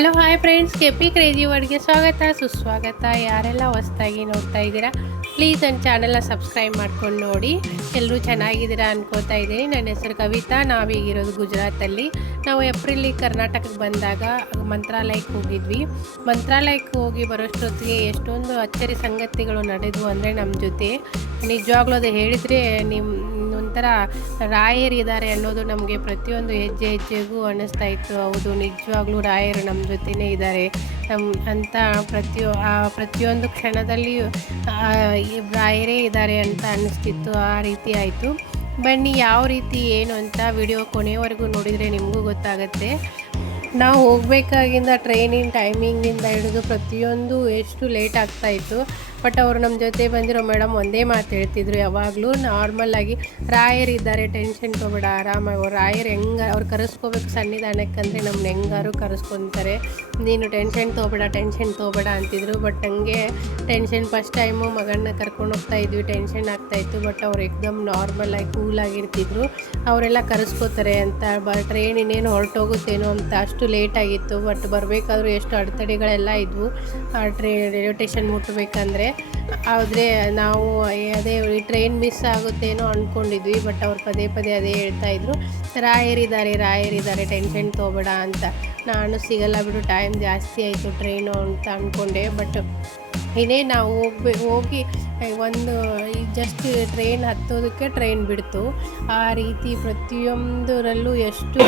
Hello, hi friends KP crazy ವರ್ಡ್ಗೆ ಸ್ವಾಗತ. ಸುಸ್ವಾಗತ. ಯಾರೆಲ್ಲ ಹೊಸ್ದಾಗಿ ನೋಡ್ತಾ ಇದ್ದೀರಾ ಪ್ಲೀಸ್ ನನ್ನ ಚಾನಲ್ನ ಸಬ್ಸ್ಕ್ರೈಬ್ ಮಾಡ್ಕೊಂಡು ನೋಡಿ. ಎಲ್ಲರೂ ಚೆನ್ನಾಗಿದ್ದೀರಾ ಅನ್ಕೋತಾ ಇದ್ದೀನಿ. ನನ್ನ ಹೆಸರು ಕವಿತಾ. ನಾವೀಗಿರೋದು ಗುಜರಾತಲ್ಲಿ. ನಾವು ಏಪ್ರಿಲಿ ಕರ್ನಾಟಕಕ್ಕೆ ಬಂದಾಗ ಮಂತ್ರಾಲಯಕ್ಕೆ ಹೋಗಿದ್ವಿ. ಮಂತ್ರಾಲಯಕ್ಕೆ ಹೋಗಿ ಬರೋಷ್ಟೊತ್ತಿಗೆ ಎಷ್ಟೊಂದು ಅಚ್ಚರಿ ಸಂಗತಿಗಳು ನಡೆದವು ಅಂದರೆ ನಮ್ಮ ಜೊತೆ. ನಿಜವಾಗ್ಲೂ ಅದು ಹೇಳಿದರೆ ನಿಮ್ಮ ಒಂಥರ ರಾಯರಿದ್ದಾರೆ ಅನ್ನೋದು ನಮಗೆ ಪ್ರತಿಯೊಂದು ಹೆಜ್ಜೆ ಹೆಜ್ಜೆಗೂ ಅನ್ನಿಸ್ತಾ ಇತ್ತು. ಹೌದು, ನಿಜವಾಗ್ಲೂ ರಾಯರು ನಮ್ಮ ಜೊತೆನೇ ಇದ್ದಾರೆ. ನಮ್ಮ ಅಂತ ಪ್ರತಿಯೊ, ಆ ಪ್ರತಿಯೊಂದು ಈ ರಾಯರೇ ಇದ್ದಾರೆ ಅಂತ ಅನ್ನಿಸ್ತಿತ್ತು. ಆ ರೀತಿ ಆಯಿತು. ಬನ್ನಿ, ಯಾವ ರೀತಿ, ಏನು ಅಂತ ವಿಡಿಯೋ ಕೊನೆಯವರೆಗೂ ನೋಡಿದರೆ ನಿಮಗೂ ಗೊತ್ತಾಗುತ್ತೆ. ನಾವು ಹೋಗಬೇಕಾಗಿಂದ ಟ್ರೈನಿನ ಟೈಮಿಂಗಿಂದ ಹಿಡಿದು ಪ್ರತಿಯೊಂದು ಎಷ್ಟು ಲೇಟ್ ಆಗ್ತಾ ಇತ್ತು. ಬಟ್ ಅವರು ನಮ್ಮ ಜೊತೆ ಬಂದಿರೋ ಮೇಡಮ್ ಒಂದೇ ಮಾತು ಹೇಳ್ತಿದ್ರು ಯಾವಾಗಲೂ ನಾರ್ಮಲಾಗಿ ರಾಯರಿದ್ದಾರೆ ಟೆನ್ಷನ್ ತೊಗೊಬೇಡ, ಆರಾಮಾಗಿ ರಾಯರು ಹೆಂಗೆ ಅವ್ರು ಕರೆಸ್ಕೋಬೇಕು ಸನ್ನಿಧಾನಕ್ಕಂದರೆ ನಮ್ಮನ್ನ ಹೆಂಗಾರು ಕರೆಸ್ಕೊತಾರೆ. ನೀನು ಟೆನ್ಷನ್ ತೊಗೊಬೇಡ ಟೆನ್ಷನ್ ತೊಗೊಬೇಡ ಅಂತಿದ್ರು. ಬಟ್ ಹಂಗೆ ಟೆನ್ಷನ್ ಫಸ್ಟ್ ಟೈಮು ಮಗನ್ನ ಕರ್ಕೊಂಡು ಹೋಗ್ತಾ ಇದ್ವಿ, ಟೆನ್ಷನ್ ಆಗ್ತಾಯಿತ್ತು ಬಟ್ ಅವ್ರು ಎಕ್ದಮ್ ನಾರ್ಮಲಾಗಿ ಕೂಲಾಗಿರ್ತಿದ್ರು ಅವರೆಲ್ಲ ಕರೆಸ್ಕೋತಾರೆ ಅಂತ, ಬ, ಟ್ರೈನ್ ಇನ್ನೇನು ಹೊರಟೋಗುತ್ತೇನೋ ಅಂತ ಅಷ್ಟು ಲೇಟ್ ಆಗಿತ್ತು. ಬಟ್ ಬರಬೇಕಾದ್ರೂ ಎಷ್ಟು ಅಡೆತಡೆಗಳೆಲ್ಲ ಇದ್ವು. ಆ ಟ್ರೇ, ರೈಲ್ವೆ ಸ್ಟೇಷನ್ ಮುಟ್ಟಬೇಕಂದ್ರೆ ಆದರೆ ನಾವು ಅದೇ ಟ್ರೈನ್ ಮಿಸ್ ಆಗುತ್ತೇನೋ ಅಂದ್ಕೊಂಡಿದ್ವಿ ಬಟ್ ಅವ್ರು ಪದೇ ಪದೇ ಅದೇ ಹೇಳ್ತಾ ಇದ್ರು. ರಾಯರಿದ್ದಾರೆ ರಾಯರಿದ್ದಾರೆ ಟೆನ್ಷನ್ ತೊಗೊಬೇಡ ಅಂತ. ನಾನು ಸಿಗಲ್ಲ ಬಿಡು ಟೈಮ್ ಜಾಸ್ತಿ ಆಯಿತು ಟ್ರೈನು ಅಂತ ಅಂದ್ಕೊಂಡೆ ಬಟ್ ಇನ್ನೇ ನಾವು ಹೋಗ್ಬೇ, ಹೋಗಿ, ಒಂದು ಜಸ್ಟ್ ಟ್ರೈನ್ ಹತ್ತೋದಕ್ಕೆ ಟ್ರೈನ್ ಬಿಡ್ತು. ಆ ರೀತಿ ಪ್ರತಿಯೊಂದರಲ್ಲೂ ಎಷ್ಟು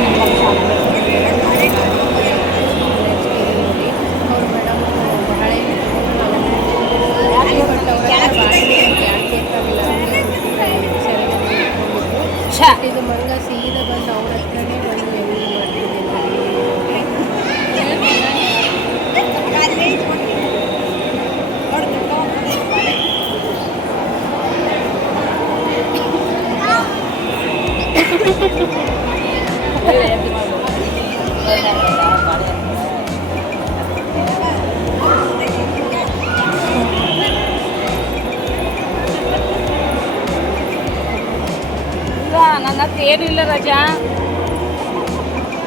ಏನಿಲ್ಲ ರಜಾ.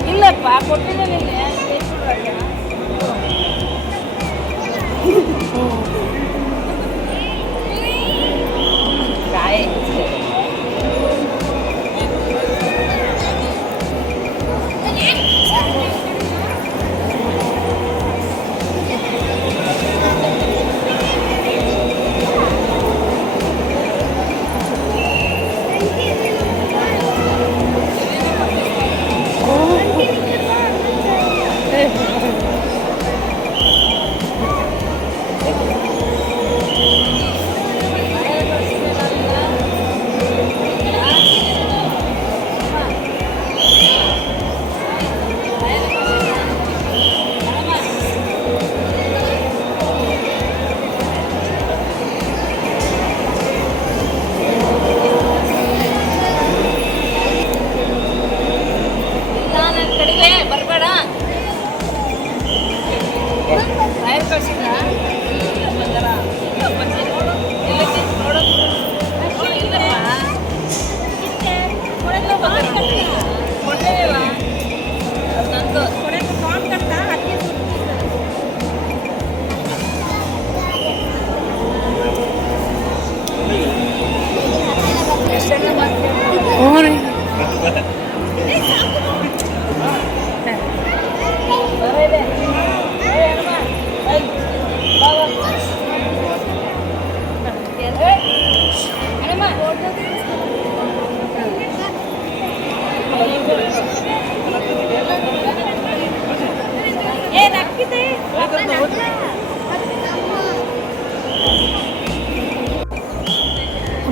ಇಲ್ಲಪ್ಪ ಕೊಟ್ಟಿಲ್ಲ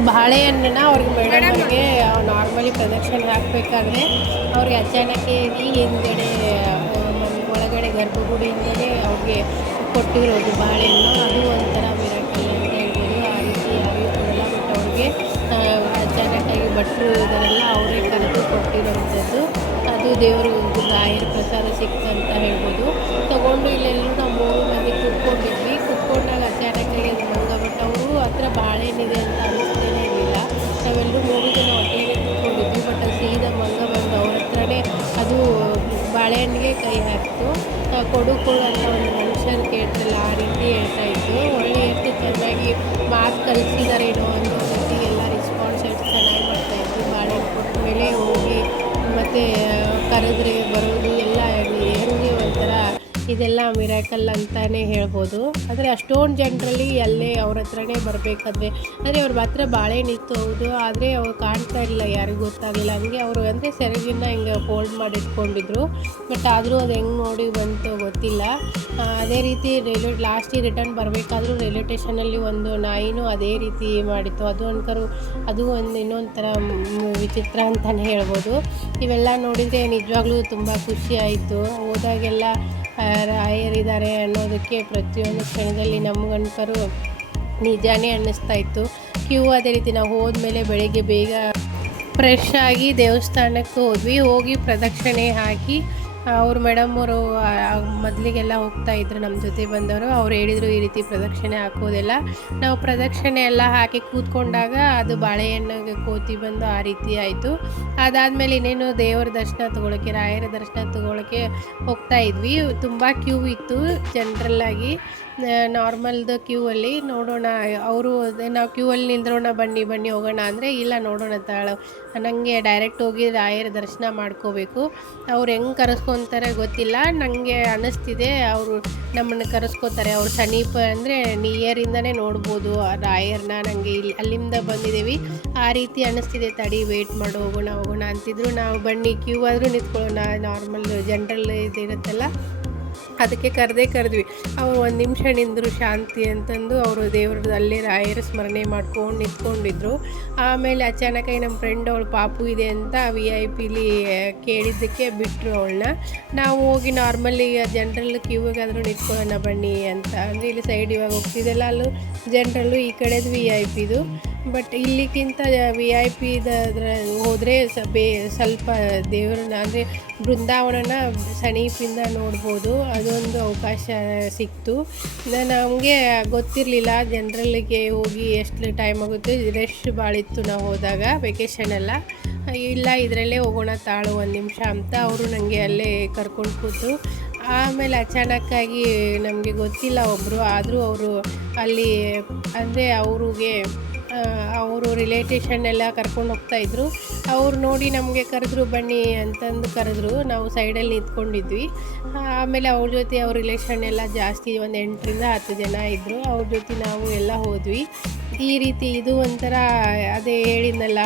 ಬಾಳೆಹಣ್ಣನ್ನ ಅವ್ರಿಗೆ ಮೇಡಮ್ಗೆ ನಾರ್ಮಲಿ ಪ್ರದಕ್ಷಿಣೆ ಹಾಕಬೇಕಾದ್ರೆ ಅವ್ರಿಗೆ ಅಚಾನಕ್ಕೆ ಹಿಂದ್ಗಡೆ ಒಳಗಡೆ ಗರ್ಭಗುಡಿಯಿಂದಲೇ ಅವ್ರಿಗೆ ಕೊಟ್ಟಿರೋದು ಬಾಳೆಹಣ್ಣು. ಅದು ಒಂಥರ ಮಿರಾಕಲ್ ಅಂತ ಹೇಳ್ಬೋದು. ಆ ರೀತಿ ಯಾರಿಗೂ ಕೊಡಲ್ಲ ಬಟ್ ಅವ್ರಿಗೆ ಅಚಾನಕ್ಕಾಗಿ ಭಟ್ರು ಇದರೆಲ್ಲ ಅವರೇ ಕರೆದು ಕೊಟ್ಟಿರೋವಂಥದ್ದು ಅದು ದೇವರು ರಾಯರ ಪ್ರಸಾದ ಸಿಕ್ತಂತ ಹೇಳ್ಬೋದು. ತೊಗೊಂಡು ಇಲ್ಲೆಲ್ಲರೂ ನಾವು ಮೂರು ಮಂದಿ ಕುತ್ಕೊಂಡಿದ್ವಿ. ಕುತ್ಕೊಂಡಾಗ ಅಚಾನಕ್ಕಾಗಿ ಅದು ಮಂಗ ಬಟ್ ಅವರು ಹತ್ರ ಬಾಳೆಹಣ್ಣಿದೆ ಅಂತ ಬಾಳೆಹಣ್ಣಿಗೆ ಕೈ ಹಾಕ್ತು. ಕೊಡು ಕೊಡು ಅಂತ ಒಂದು ಮನುಷ್ಯನ ಕೇಳ್ತಿಲ್ಲ, ಆ ರೀತಿ ಹೇಳ್ತಾ ಇತ್ತು ಒಳ್ಳೆ ಎಷ್ಟು ಚೆನ್ನಾಗಿ ಮಾತು ಕಲಿಸಿದಾರೇನೋ ಅನ್ನೋ ರೀತಿ ಎಲ್ಲ ರೆಸ್ಪಾನ್ಸ್ ಎಷ್ಟು ಚೆನ್ನಾಗಿ ಮಾಡ್ತಾಯಿದ್ವಿ ಬಾಳೆಹಣ್ಣು ಕೊಟ್ಟ ಮೇಲೆ ಹೋಗಿ ಮತ್ತು ಕರೆದ್ರೆ ಇದೆಲ್ಲ ಮಿರಾಕಲ್ ಅಂತಲೇ ಹೇಳ್ಬೋದು. ಆದರೆ ಅಷ್ಟೊಂದು ಜನರಲ್ಲಿ ಅಲ್ಲೇ ಅವ್ರ ಹತ್ರನೇ ಬರಬೇಕಾದ್ರೆ ಅಂದರೆ ಅವ್ರ ಹತ್ರ ಬಾಳೆಹಣ್ಣಿತ್ತು ಹೌದು, ಆದರೆ ಅವ್ರು ಕಾಣ್ತಾ ಇಲ್ಲ ಯಾರಿಗೂ ಗೊತ್ತಾಗಲಿಲ್ಲ. ಹಂಗೆ ಅವರು ಅಂದರೆ ಸೆರಗಿನ ಹಿಂಗೆ ಫೋಲ್ಡ್ ಮಾಡಿ ಇಟ್ಕೊಂಡಿದ್ರು. ಬಟ್ ಆದರೂ ಅದು ಹೆಂಗೆ ನೋಡಿ ಬಂತು ಗೊತ್ತಿಲ್ಲ. ಅದೇ ರೀತಿ ರೈಲ್ವೆ ಲಾಸ್ಟಿಗೆ ರಿಟರ್ನ್ ಬರಬೇಕಾದ್ರೂ ರೈಲ್ವೆ ಸ್ಟೇಷನಲ್ಲಿ ಒಂದು ನಾಯಿನೂ ಅದೇ ರೀತಿ ಮಾಡಿತ್ತು. ಅದು ಅನ್ಕರು ಅದು ಒಂದು ಇನ್ನೊಂದು ಥರ ವಿಚಿತ್ರ ಅಂತಲೇ ಹೇಳ್ಬೋದು. ಇವೆಲ್ಲ ನೋಡಿದರೆ ನಿಜವಾಗ್ಲೂ ತುಂಬ ಖುಷಿ ಆಯಿತು. ಹೋದಾಗೆಲ್ಲ ರಾಯರಿದ್ದಾರೆ ಅನ್ನೋದಕ್ಕೆ ಪ್ರತಿಯೊಂದು ಕ್ಷಣದಲ್ಲಿ ನಮಗನ್ಕರು ನಿಜಾನೇ ಅನ್ನಿಸ್ತಾ ಇತ್ತು. ಕ್ಯೂ ಅದೇ ರೀತಿ ನಾವು ಹೋದ್ಮೇಲೆ ಬೆಳಿಗ್ಗೆ ಬೇಗ ಫ್ರೆಶ್ ಆಗಿ ದೇವಸ್ಥಾನಕ್ಕೆ ಹೋದ್ವಿ. ಹೋಗಿ ಪ್ರದಕ್ಷಿಣೆ ಹಾಕಿ ಅವ್ರ ಮೇಡಮ್ ಅವರು ಮೊದಲಿಗೆಲ್ಲ ಹೋಗ್ತಾ ಇದ್ರು ನಮ್ಮ ಜೊತೆ ಬಂದವರು. ಅವ್ರು ಹೇಳಿದರು ಈ ರೀತಿ ಪ್ರದಕ್ಷಿಣೆ ಹಾಕೋದೆಲ್ಲ. ನಾವು ಪ್ರದಕ್ಷಿಣೆ ಎಲ್ಲ ಹಾಕಿ ಕೂತ್ಕೊಂಡಾಗ ಅದು ಬಾಳೆಹಣ್ಣಿಗೆ ಕೋತಿ ಬಂದು ಆ ರೀತಿ ಆಯಿತು. ಅದಾದಮೇಲೆ ಇನ್ನೇನು ದೇವರ ದರ್ಶನ ತೊಗೊಳಕ್ಕೆ, ರಾಯರ ದರ್ಶನ ತೊಗೊಳಕ್ಕೆ ಹೋಗ್ತಾ ಇದ್ವಿ. ತುಂಬ ಕ್ಯೂ ಇತ್ತು, ಜನರಲ್ಲಾಗಿ. ನಾರ್ಮಲ್ದು ಕ್ಯೂ ಅಲ್ಲಿ ನೋಡೋಣ, ಅವರು ನಾವು ಕ್ಯೂ ಅಲ್ಲಿ ನಿಂದ್ರೋಣ, ಬನ್ನಿ ಬನ್ನಿ, ಹೋಗೋಣ ಅಂದರೆ ಇಲ್ಲ ನೋಡೋಣ ತಾಳು ನನಗೆ ಡೈರೆಕ್ಟ್ ಹೋಗಿ ರಾಯರ ದರ್ಶನ ಮಾಡ್ಕೋಬೇಕು. ಅವ್ರು ಹೆಂಗೆ ಕರೆಸ್ಕೊತಾರೆ ಗೊತ್ತಿಲ್ಲ. ನನಗೆ ಅನ್ನಿಸ್ತಿದೆ ಅವರು ನಮ್ಮನ್ನು ಕರೆಸ್ಕೋತಾರೆ. ಅವ್ರು ಸಮೀಪ ಅಂದರೆ ನಿಯರಿಂದನೇ ನೋಡ್ಬೋದು ರಾಯರ್ನ. ನನಗೆ ಇಲ್ಲಿ ಅಲ್ಲಿಂದ ಬಂದಿದ್ದೀವಿ. ಆ ರೀತಿ ಅನ್ನಿಸ್ತಿದೆ ತಡಿ ವೆಯ್ಟ್ ಮಾಡಿ, ಹೋಗೋಣ ಹೋಗೋಣ ಅಂತಿದ್ರು. ನಾವು ಬನ್ನಿ ಕ್ಯೂ ಆದರೂ ನಿಂತ್ಕೊಳ್ಳೋಣ. Normal general ಇದಿರುತ್ತಲ್ಲ. ಅದಕ್ಕೆ ಕರೆದೇ ಕರೆದ್ವಿ. ಅವರು ಒಂದು ನಿಮಿಷ ನಿಂದರು ಶಾಂತಿ ಅಂತಂದು ಅವರು ದೇವ್ರದ್ದು ಅಲ್ಲೇ ರಾಯರ ಸ್ಮರಣೆ ಮಾಡ್ಕೊಂಡು ನಿಂತ್ಕೊಂಡಿದ್ರು. ಆಮೇಲೆ ಅಚಾನಕಾಗಿ ನಮ್ಮ ಫ್ರೆಂಡ್ ಅವಳು ಪಾಪು ಇದೆ ಅಂತ ವಿ ಐ ಪಿಲಿ ಕೇಳಿದ್ದಕ್ಕೆ ಬಿಟ್ಟರು ಅವಳನ್ನ ನಾವು ಹೋಗಿ ನಾರ್ಮಲಿ ಜನರಲ್ ಕ್ಯೂಗಾದರೂ ನಿಂತ್ಕೊಳ್ಳೋಣ ಬನ್ನಿ ಅಂತ. ಅಂದರೆ ಇಲ್ಲಿ ಸೈಡ್ ಇವಾಗ ಹೋಗ್ತಿದ್ದೆಲ್ಲ, ಅಲ್ಲೂ ಜನರಲ್ಲು ಈ ಕಡೆದು ವಿ ಐ ಪಿದು ಬಟ್ ಇಲ್ಲಿಗಿಂತ ವಿ ಐ ಪಿ ಹೋದರೆ ಸ ಬೇ ಸ್ವಲ್ಪ ದೇವ್ರನ್ನ, ಅಂದರೆ ಬೃಂದಾವನನ ಸಮೀಪಿಂದ ನೋಡ್ಬೋದು. ಅದೊಂದು ಅವಕಾಶ ಸಿಕ್ತು. ನಮಗೆ ಗೊತ್ತಿರಲಿಲ್ಲ ಜನರಲ್ಲಿಗೆ ಹೋಗಿ ಎಷ್ಟು ಟೈಮ್ ಆಗುತ್ತೆ. ರಶ್ ಭಾಳಿತ್ತು ನಾವು ಹೋದಾಗ ವೆಕೇಷನೆಲ್ಲ ಇಲ್ಲ, ಇದರಲ್ಲೇ ಹೋಗೋಣ ತಾಳು ಒಂದು ನಿಮಿಷ ಅಂತ ಅವರು ನನಗೆ ಅಲ್ಲೇ ಕರ್ಕೊಂಡು ಕೂತು. ಆಮೇಲೆ ಅಚಾನಕ್ಕಾಗಿ ನಮಗೆ ಗೊತ್ತಿಲ್ಲ ಒಬ್ಬರು ಆದರೂ ಅವರು ಅಲ್ಲಿ, ಅಂದರೆ ಅವ್ರಿಗೆ ಅವರು ರಿಲೇಟೇಷನ್ ಎಲ್ಲ ಕರ್ಕೊಂಡು ಹೋಗ್ತಾಯಿದ್ರು ಅವ್ರು ನೋಡಿ ನಮಗೆ ಕರೆದ್ರು, ಬನ್ನಿ ಅಂತಂದು ಕರೆದ್ರು. ನಾವು ಸೈಡಲ್ಲಿ ನಿಂತ್ಕೊಂಡಿದ್ವಿ. ಆಮೇಲೆ ಅವ್ರ ಜೊತೆ ಅವ್ರ ರಿಲೇಷನ್ ಎಲ್ಲ ಜಾಸ್ತಿ ಒಂದು ಎಂಟರಿಂದ ಹತ್ತು ಜನ ಇದ್ದರು ಅವ್ರ ಜೊತೆ ನಾವು ಎಲ್ಲ ಹೋದ್ವಿ. ಈ ರೀತಿ ಇದು ಒಂಥರ, ಅದೇ ಹೇಳಿದ್ನಲ್ಲ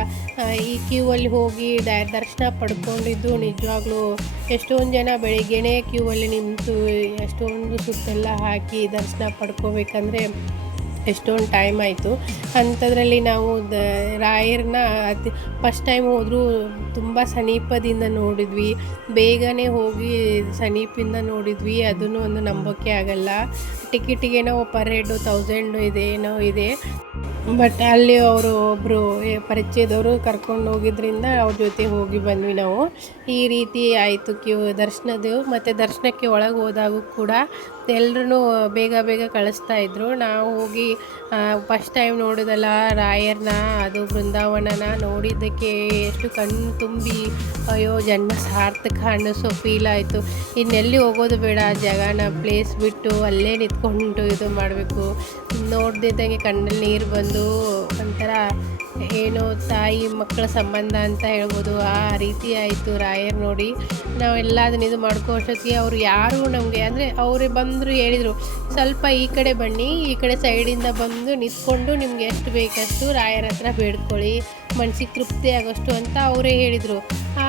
ಈ ಕ್ಯೂ ಅಲ್ಲಿ ಹೋಗಿ ದರ್ಶನ ಪಡ್ಕೊಂಡಿದ್ದು ನಿಜವಾಗ್ಲೂ ಎಷ್ಟೊಂದು ಜನ ಬೆಳಿಗ್ಗೆನೇ ಕ್ಯೂ ಅಲ್ಲಿ ನಿಂತು ಎಷ್ಟೊಂದು ಸುತ್ತೆಲ್ಲ ಹಾಕಿ ದರ್ಶನ ಪಡ್ಕೋಬೇಕಂದ್ರೆ ಎಷ್ಟೊಂದು ಟೈಮ್ ಆಯಿತು. ಅಂಥದ್ರಲ್ಲಿ ನಾವು ದ ರಾಯರನ್ನ ಅದು ಫಸ್ಟ್ ಟೈಮ್ ಹೋದರೂ ತುಂಬ ಸಮೀಪದಿಂದ ನೋಡಿದ್ವಿ. ಬೇಗನೆ ಹೋಗಿ ಸಮೀಪದಿಂದ ನೋಡಿದ್ವಿ. ಅದನ್ನು ಒಂದು ನಂಬೋಕ್ಕೆ ಆಗಲ್ಲ. ಟಿಕೆಟಿಗೇನೋ ಪರ್ ಹೆಡ್ಡು ತೌಸಂಡು ಇದೆ, ಏನೋ ಇದೆ. ಬಟ್ ಅಲ್ಲಿ ಅವರು ಒಬ್ಬರು ಪರಿಚಯದವರು ಕರ್ಕೊಂಡು ಹೋಗಿದ್ರಿಂದ ಅವ್ರ ಜೊತೆ ಹೋಗಿ ಬಂದ್ವಿ ನಾವು. ಈ ರೀತಿ ಆಯಿತು ಕ್ಯೂ ದರ್ಶನದ್ದು. ಮತ್ತು ದರ್ಶನಕ್ಕೆ ಒಳಗೆ ಹೋದಾಗೂ ಕೂಡ ಎಲ್ಲರೂ ಬೇಗ ಬೇಗ ಕಳಿಸ್ತಾ ಇದ್ರು. ನಾವು ಹೋಗಿ ಫಸ್ಟ್ ಟೈಮ್ ನೋಡಿದಲ್ಲ, ರಾಯರ್ನ, ಅದು ಬೃಂದಾವನನ ನೋಡಿದ್ದಕ್ಕೆ ಎಷ್ಟು ಕಣ್ಣು ತುಂಬಿ, ಅಯ್ಯೋ, ಜನ್ಮ ಸಾರ್ಥಕ ಅನ್ನಿಸೋ ಫೀಲ್ ಆಯಿತು. ಇನ್ನೆಲ್ಲಿ ಹೋಗೋದು ಬೇಡ ಆ ಜಾಗನ ಪ್ಲೇಸ್ ಬಿಟ್ಟು ಅಲ್ಲೇ ನಿಂತ್ಕೊಂಡು ಇದು ಮಾಡಬೇಕು. ನೋಡ್ದಿದ್ದಂಗೆ ಕಣ್ಣಲ್ಲಿ ನೀರು ಬಂದು ಒಂಥರ ಏನೋ ತಾಯಿ ಮಕ್ಕಳ ಸಂಬಂಧ ಅಂತ ಹೇಳ್ಬೋದು, ಆ ರೀತಿ ಆಯಿತು ರಾಯರ್ ನೋಡಿ. ನಾವೆಲ್ಲ ಅದನ್ನ ಇದು ಮಾಡ್ಕೋ ಅಷ್ಟೊತ್ತಿಗೆ ಅವರು ಯಾರು ನಮಗೆ, ಅಂದರೆ ಅವರೇ ಬಂದರು ಹೇಳಿದರು, ಸ್ವಲ್ಪ ಈ ಕಡೆ ಬನ್ನಿ, ಈ ಕಡೆ ಸೈಡಿಂದ ಬಂದು ನಿಂತ್ಕೊಂಡು ನಿಮ್ಗೆ ಎಷ್ಟು ಬೇಕಷ್ಟು ರಾಯರ ಹತ್ರ ಬೇಡ್ಕೊಳ್ಳಿ, ಮನ್ಸಿಗೆ ತೃಪ್ತಿ ಆಗೋಷ್ಟು ಅಂತ ಅವರೇ ಹೇಳಿದರು.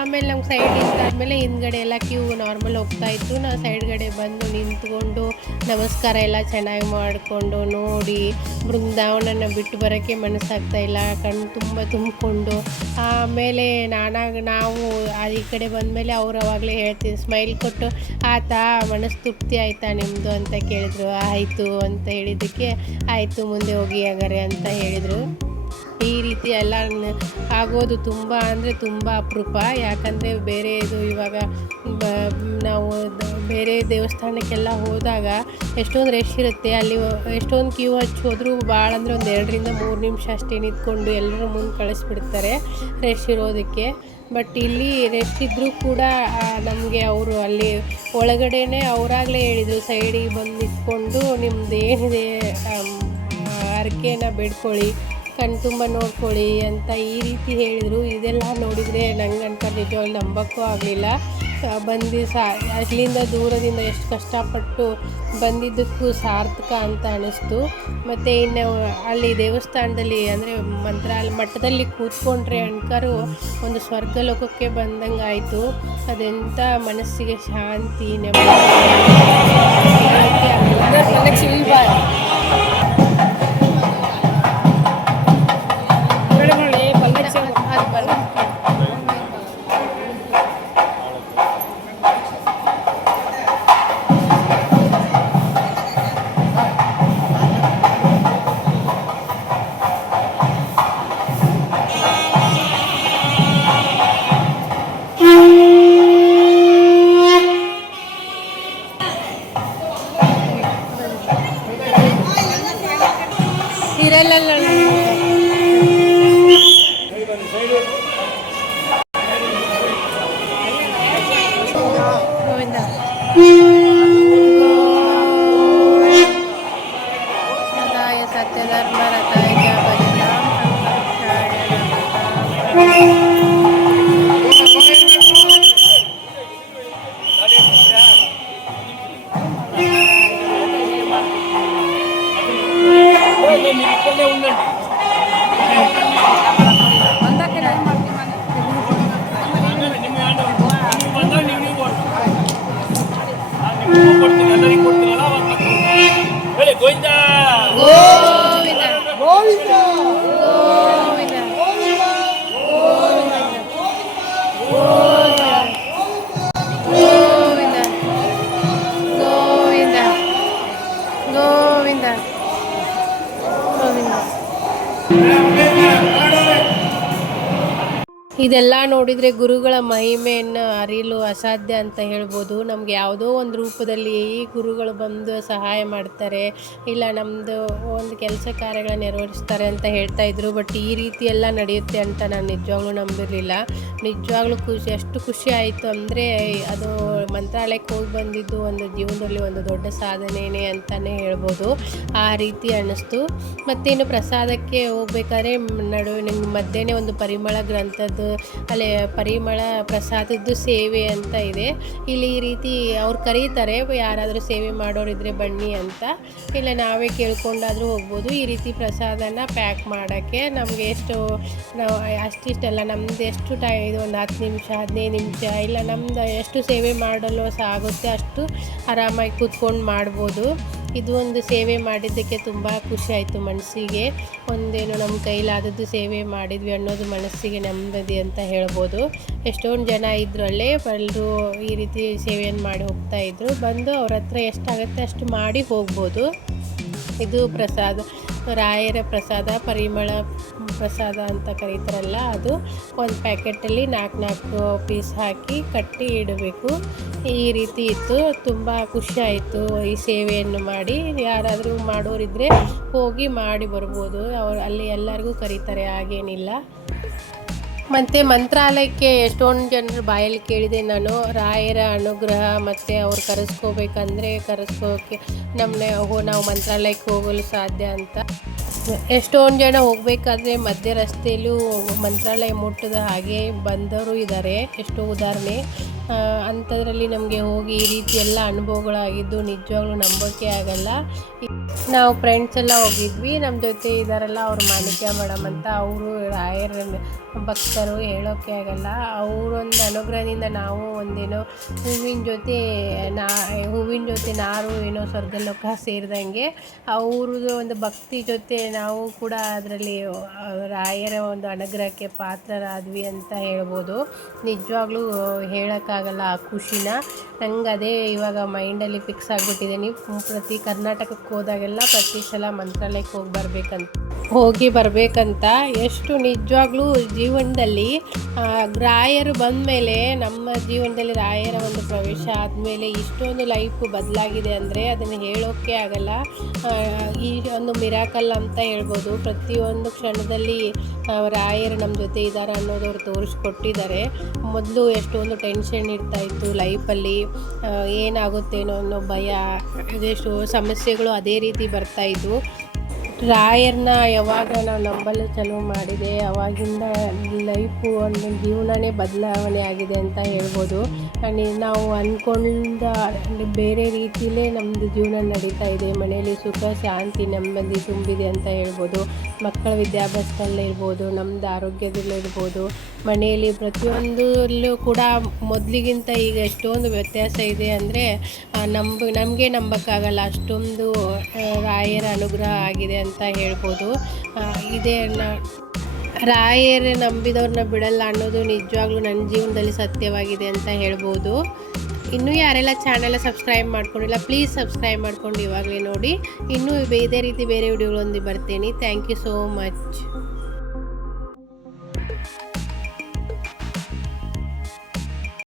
ಆಮೇಲೆ ನಮ್ಗೆ ಸೈಡ್ ಆದಮೇಲೆ ಹಿಂದ್ಗಡೆ ಎಲ್ಲ ಕ್ಯೂ ನಾರ್ಮಲ್ ಹೋಗ್ತಾ ಇತ್ತು. ನಾವು ಸೈಡ್ಗಡೆ ಬಂದು ನಿಂತ್ಕೊಂಡು ನಮಸ್ಕಾರ ಎಲ್ಲ ಚೆನ್ನಾಗಿ ಮಾಡಿಕೊಂಡು ನೋಡಿ ಬೃಂದಾವನನ ಬಿಟ್ಟು ಬರೋಕ್ಕೆ ಮನಸ್ಸಾಗ್ತಾ ಇಲ್ಲ. ಕಣ್ಣು ತುಂಬ ತುಂಬಿಕೊಂಡು ಆಮೇಲೆ ನಾನಾಗ ನಾವು ಈ ಕಡೆ ಬಂದಮೇಲೆ ಅವ್ರು ಅವಾಗಲೇ ಹೇಳ್ತೀನಿ ಸ್ಮೈಲ್ ಕೊಟ್ಟು, ಆತ, ಮನಸ್ಸು ತೃಪ್ತಿ ಆಯಿತಾ ನಿಮ್ಮದು ಅಂತ ಕೇಳಿದ್ರು. ಆಯಿತು ಅಂತ ಹೇಳಿದ್ದಕ್ಕೆ, ಆಯಿತು, ಮುಂದೆ ಹೋಗಿ ಹಾಗಾರೆ ಅಂತ ಹೇಳಿದರು. ಈ ರೀತಿ ಎಲ್ಲ ಆಗೋದು ತುಂಬ ಅಂದರೆ ತುಂಬ ಅಪರೂಪ. ಯಾಕಂದರೆ ಬೇರೆ ಇದು ಇವಾಗ ನಾವು ಬೇರೆ ದೇವಸ್ಥಾನಕ್ಕೆಲ್ಲ ಹೋದಾಗ ಎಷ್ಟೊಂದು ರಶ್ ಇರುತ್ತೆ. ಅಲ್ಲಿ ಎಷ್ಟೊಂದು ಕ್ಯೂ ಹಚ್ಚಿ ಹೋದರೂ ಭಾಳ ಅಂದರೆ ಒಂದು ಎರಡರಿಂದ ಮೂರು ನಿಮಿಷ ಅಷ್ಟೇ ನಿಂತ್ಕೊಂಡು ಎಲ್ಲರೂ ಮುಂದೆ ಕಳಿಸ್ಬಿಡ್ತಾರೆ ರಶ್ ಇರೋದಕ್ಕೆ. ಬಟ್ ಇಲ್ಲಿ ರೆಸ್ಟ್ ಇದ್ದರೂ ಕೂಡ ನಮಗೆ ಅವರು ಅಲ್ಲಿ ಒಳಗಡೆನೆ ಅವರಾಗಲೇ ಹೇಳಿದರು, ಸೈಡಿಗೆ ಬಂದು ನಿಂತ್ಕೊಂಡು ನಿಮ್ಮದೇನಿದೆ ಹರಕೆನ ಬೇಡ್ಕೊಳ್ಳಿ ಕಣ್ ತುಂಬ ನೋಡ್ಕೊಳ್ಳಿ ಅಂತ ಈ ರೀತಿ ಹೇಳಿದರು. ಇದೆಲ್ಲ ನೋಡಿದರೆ ನಂಗೆ ಅಂತ ನಿಜವಾಗಿ ನಂಬೋಕ್ಕೂ ಆಗಲಿಲ್ಲ. ಬಂದು ಸಾ ಅಲ್ಲಿಂದ ದೂರದಿಂದ ಎಷ್ಟು ಕಷ್ಟಪಟ್ಟು ಬಂದಿದ್ದಕ್ಕೂ ಸಾರ್ಥಕ ಅಂತ ಅನ್ನಿಸ್ತು ಮತ್ತು ಇನ್ನು ಅಲ್ಲಿ ದೇವಸ್ಥಾನದಲ್ಲಿ ಅಂದರೆ ಮಂತ್ರಾಲಯ ಮಠದಲ್ಲಿ ಕೂತ್ಕೊಂಡ್ರೆ ಅಣ್ಕರು ಒಂದು ಸ್ವರ್ಗ ಲೋಕಕ್ಕೆ ಬಂದಂಗೆ ಆಯಿತು. ಅದೆಂಥ ಮನಸ್ಸಿಗೆ ಶಾಂತಿ ನೆಮ್ಮದಿ. Whoa. ಇದೆಲ್ಲ ನೋಡಿದರೆ ಗುರುಗಳ ಮಹಿಮೆಯನ್ನು ಅರಿಯಲು ಅಸಾಧ್ಯ ಅಂತ ಹೇಳ್ಬೋದು. ನಮ್ಗೆ ಯಾವುದೋ ಒಂದು ರೂಪದಲ್ಲಿ ಈ ಗುರುಗಳು ಬಂದು ಸಹಾಯ ಮಾಡ್ತಾರೆ, ಇಲ್ಲ ನಮ್ಮದು ಒಂದು ಕೆಲಸ ಕಾರ್ಯಗಳ ನೆರವೇರಿಸ್ತಾರೆ ಅಂತ ಹೇಳ್ತಾ ಇದ್ರು, ಬಟ್ ಈ ರೀತಿ ಎಲ್ಲ ನಡೆಯುತ್ತೆ ಅಂತ ನಾನು ನಿಜವಾಗ್ಲೂ ನಂಬಿರಲಿಲ್ಲ. ನಿಜವಾಗ್ಲೂ ಖುಷಿ ಎಷ್ಟು ಖುಷಿ ಆಯಿತು ಅಂದರೆ ಅದು ಮಂತ್ರಾಲಯಕ್ಕೆ ಹೋಗಿ ಬಂದಿದ್ದು ಒಂದು ಜೀವನದಲ್ಲಿ ಒಂದು ದೊಡ್ಡ ಸಾಧನೆಯೇ ಅಂತಲೇ ಹೇಳ್ಬೋದು. ಆ ರೀತಿ ಅನ್ನಿಸ್ತು ಮತ್ತೇನು ಪ್ರಸಾದಕ್ಕೆ ಹೋಗ್ಬೇಕಾದ್ರೆ ನಡುವೆ ನಿಮ್ಗೆ ಮಧ್ಯಾಹ್ನ ಒಂದು ಪರಿಮಳ ಗ್ರಂಥದ್ದು ಅಲ್ಲಿ ಪರಿಮಳ ಪ್ರಸಾದದ್ದು ಸೇವೆ ಅಂತ ಇದೆ. ಇಲ್ಲಿ ಈ ರೀತಿ ಅವ್ರು ಕರೀತಾರೆ, ಯಾರಾದರೂ ಸೇವೆ ಮಾಡೋರಿದ್ರೆ ಬನ್ನಿ ಅಂತ. ಇಲ್ಲ, ನಾವೇ ಕೇಳ್ಕೊಂಡಾದರೂ ಹೋಗ್ಬೋದು. ಈ ರೀತಿ ಪ್ರಸಾದನ ಪ್ಯಾಕ್ ಮಾಡೋಕ್ಕೆ ನಮಗೆ ಎಷ್ಟು, ನಾವು ಅಷ್ಟಿಷ್ಟಲ್ಲ, ನಮ್ದು ಎಷ್ಟು ಟೈ, ಇದು ಒಂದು ಹತ್ತು ನಿಮಿಷ, ಹದಿನೈದು ನಿಮಿಷ, ಇಲ್ಲ, ನಮ್ದು ಎಷ್ಟು ಸೇವೆ ಮಾಡಲು ಸಹ ಆಗುತ್ತೆ ಅಷ್ಟು ಆರಾಮಾಗಿ ಕೂತ್ಕೊಂಡು ಮಾಡ್ಬೋದು. ಇದು ಒಂದು ಸೇವೆ ಮಾಡಿದ್ದಕ್ಕೆ ತುಂಬ ಖುಷಿ ಆಯಿತು ಮನಸ್ಸಿಗೆ. ಒಂದೇನು ನಮ್ಮ ಕೈಲಾದದ್ದು ಸೇವೆ ಮಾಡಿದ್ವಿ ಅನ್ನೋದು ಮನಸ್ಸಿಗೆ ನೆಮ್ಮದಿ ಅಂತ ಹೇಳ್ಬೋದು. ಎಷ್ಟೊಂದು ಜನ ಇದ್ರಲ್ಲೇ ಎಲ್ಲರೂ ಈ ರೀತಿ ಸೇವೆಯನ್ನು ಮಾಡಿ ಹೋಗ್ತಾ ಇದ್ರು. ಬಂದು ಅವ್ರ ಹತ್ರ ಎಷ್ಟಾಗುತ್ತೆ ಅಷ್ಟು ಮಾಡಿ ಹೋಗ್ಬೋದು. ಇದು ಪ್ರಸಾದ, ರಾಯರ ಪ್ರಸಾದ, ಪರಿಮಳ ಪ್ರಸಾದ ಅಂತ ಕರೀತಾರಲ್ಲ, ಅದು ಒಂದು ಪ್ಯಾಕೆಟಲ್ಲಿ ನಾಲ್ಕು ನಾಲ್ಕು ಪೀಸ್ ಹಾಕಿ ಕಟ್ಟಿ ಇಡಬೇಕು. ಈ ರೀತಿ ಇತ್ತು. ತುಂಬ ಖುಷಿ ಆಯಿತು ಈ ಸೇವೆಯನ್ನು ಮಾಡಿ. ಯಾರಾದರೂ ಮಾಡೋರಿದ್ದರೆ ಹೋಗಿ ಮಾಡಿ ಬರ್ಬೋದು. ಅವ್ರು ಅಲ್ಲಿ ಎಲ್ಲರಿಗೂ ಕರೀತಾರೆ, ಹಾಗೇನಿಲ್ಲ. ಮತ್ತು ಮಂತ್ರಾಲಯಕ್ಕೆ ಎಷ್ಟೊಂದು ಜನರು ಬಾಯಲ್ಲಿ ಕೇಳಿದೆ. ನಾನು ರಾಯರ ಅನುಗ್ರಹ ಮತ್ತು ಅವ್ರು ಕರೆಸ್ಕೋಬೇಕಂದ್ರೆ ಕರೆಸ್ಕೋಕೆ ನಮ್ಮನ್ನ ನಾವು ಮಂತ್ರಾಲಯಕ್ಕೆ ಹೋಗಲು ಸಾಧ್ಯ ಅಂತ. ಎಷ್ಟೊಂದು ಜನ ಹೋಗಬೇಕಾದ್ರೆ ಮಧ್ಯ ರಸ್ತೆಯಲ್ಲೂ ಮಂತ್ರಾಲಯ ಮುಟ್ಟದ ಹಾಗೆ ಬಂದವರು ಇದ್ದಾರೆ ಎಷ್ಟೋ ಉದಾಹರಣೆ. ಅಂಥದ್ರಲ್ಲಿ ನಮಗೆ ಹೋಗಿ ಈ ರೀತಿ ಎಲ್ಲ ಅನುಭವಗಳಾಗಿದ್ದು ನಿಜವಾಗ್ಲೂ ನಂಬೋಕೆ ಆಗಲ್ಲ. ನಾವು ಫ್ರೆಂಡ್ಸ್ ಎಲ್ಲ ಹೋಗಿದ್ವಿ. ನಮ್ಮ ಜೊತೆ ಇದ್ದಾರಲ್ಲ ಅವ್ರು ಮಾಣಿಕ್ಯ ಮೇಡಮ್ ಅಂತ, ಅವರು ರಾಯರ ಭಕ್ತರು ಹೇಳೋಕ್ಕೆ ಆಗಲ್ಲ. ಅವರೊಂದು ಅನುಗ್ರಹದಿಂದ ನಾವು ಒಂದೇನೋ ಹೂವಿನ ಜೊತೆ ನಾ, ಹೂವಿನ ಜೊತೆ ನಾರು ಏನೋ ಸ್ವರ್ಗಲೋಕ ಸೇರಿದಂಗೆ ಅವ್ರದ್ದು ಒಂದು ಭಕ್ತಿ ಜೊತೆ ನಾವು ಕೂಡ ಅದರಲ್ಲಿ ರಾಯರ ಒಂದು ಅನುಗ್ರಹಕ್ಕೆ ಪಾತ್ರರಾದ್ವಿ ಅಂತ ಹೇಳ್ಬೋದು. ನಿಜವಾಗ್ಲೂ ಹೇಳೋಕ್ಕಾಗಲ್ಲ ಆ ಖುಷಿನ. ನಂಗೆ ಅದೇ ಇವಾಗ ಮೈಂಡಲ್ಲಿ ಫಿಕ್ಸ್ ಆಗಿಬಿಟ್ಟಿದ್ದೀನಿ ಪ್ರತಿ ಕರ್ನಾಟಕಕ್ಕೆ ಹೋದಾಗೆಲ್ಲ ಪ್ರತಿ ಸಲ ಮಂತ್ರಾಲಯಕ್ಕೆ ಹೋಗಿ ಬರ್ಬೇಕಂತ. ಹೋಗಿ ಬರಬೇಕಂತ ಎಷ್ಟು ನಿಜವಾಗ್ಲೂ ಜೀವನದಲ್ಲಿ ರಾಯರು ಬಂದ ಮೇಲೆ ನಮ್ಮ ಜೀವನದಲ್ಲಿ ರಾಯರ ಒಂದು ಪ್ರವೇಶ ಆದಮೇಲೆ ಇಷ್ಟೊಂದು ಲೈಫ್ ಬದಲಾಗಿದೆ ಅಂದರೆ ಅದನ್ನು ಹೇಳೋಕ್ಕೆ ಆಗಲ್ಲ. ಈ ಒಂದು ಮಿರಾಕಲ್ ಅಂತ ಹೇಳ್ಬೋದು. ಪ್ರತಿಯೊಂದು ಕ್ಷಣದಲ್ಲಿ ರಾಯರು ನಮ್ಮ ಜೊತೆ ಇದ್ದಾರೆ ಅನ್ನೋದು ಅನ್ನೋದವ್ರು ತೋರಿಸ್ಕೊಟ್ಟಿದ್ದಾರೆ. ಮೊದಲು ಎಷ್ಟೊಂದು ಟೆನ್ಷನ್ ಇರ್ತಾ ಇತ್ತು ಲೈಫಲ್ಲಿ ಏನಾಗುತ್ತೇನೋ ಅನ್ನೋ ಭಯ, ಅದೆಷ್ಟು ಸಮಸ್ಯೆಗಳು ಅದೇ ರೀತಿ ಬರ್ತಾ ರಾಯರ್ನ ಯಾವಾಗ ನಾವು ನಂಬಲು ಚಲೋ ಮಾಡಿದೆ, ಅವಾಗಿಂದ ಲೈಫು ಒಂದು ಜೀವನನೇ ಬದಲಾವಣೆ ಆಗಿದೆ ಅಂತ ಹೇಳ್ಬೋದು. ನಾವು ಅಂದ್ಕೊಂಡ ಬೇರೆ ರೀತಿಯಲ್ಲೇ ನಮ್ಮದು ಜೀವನ ನಡೀತಾ ಇದೆ. ಮನೆಯಲ್ಲಿ ಸುಖ, ಶಾಂತಿ, ನೆಮ್ಮದಿ ತುಂಬಿದೆ ಅಂತ ಹೇಳ್ಬೋದು. ಮಕ್ಕಳ ವಿದ್ಯಾಭ್ಯಾಸದಲ್ಲೇ ಇರ್ಬೋದು ನಮ್ಮದು ಆರೋಗ್ಯದಲ್ಲಿರ್ಬೋದು ಮನೆಯಲ್ಲಿ ಪ್ರತಿಯೊಂದರಲ್ಲೂ ಕೂಡ ಮೊದಲಿಗಿಂತ ಈಗ ಎಷ್ಟೊಂದು ವ್ಯತ್ಯಾಸ ಇದೆ ಅಂದರೆ ನಂಬ, ನಮಗೆ ನಂಬಕ್ಕಾಗಲ್ಲ, ಅಷ್ಟೊಂದು ರಾಯರ ಅನುಗ್ರಹ ಆಗಿದೆ ಅಂತ ಹೇಳ್ಬೋದು. ಇದೇ ರಾಯರ ನಂಬಿದವ್ರನ್ನ ಬಿಡಲ್ಲ ಅನ್ನೋದು ನಿಜವಾಗ್ಲೂ ನನ್ನ ಜೀವನದಲ್ಲಿ ಸತ್ಯವಾಗಿದೆ ಅಂತ ಹೇಳ್ಬೋದು. ಇನ್ನೂ ಯಾರೆಲ್ಲ ಚಾನೆಲ್ ಸಬ್ಸ್ಕ್ರೈಬ್ ಮಾಡ್ಕೊಂಡಿಲ್ಲ ಪ್ಲೀಸ್ ಸಬ್ಸ್ಕ್ರೈಬ್ ಮಾಡ್ಕೊಂಡು ಇವಾಗಲೇ ನೋಡಿ. ಇನ್ನೂ ಇದೇ ರೀತಿ ಬೇರೆ ವಿಡಿಯೋಗಳೊಂದಿಗೆ ಬರ್ತೀನಿ. Thank you so much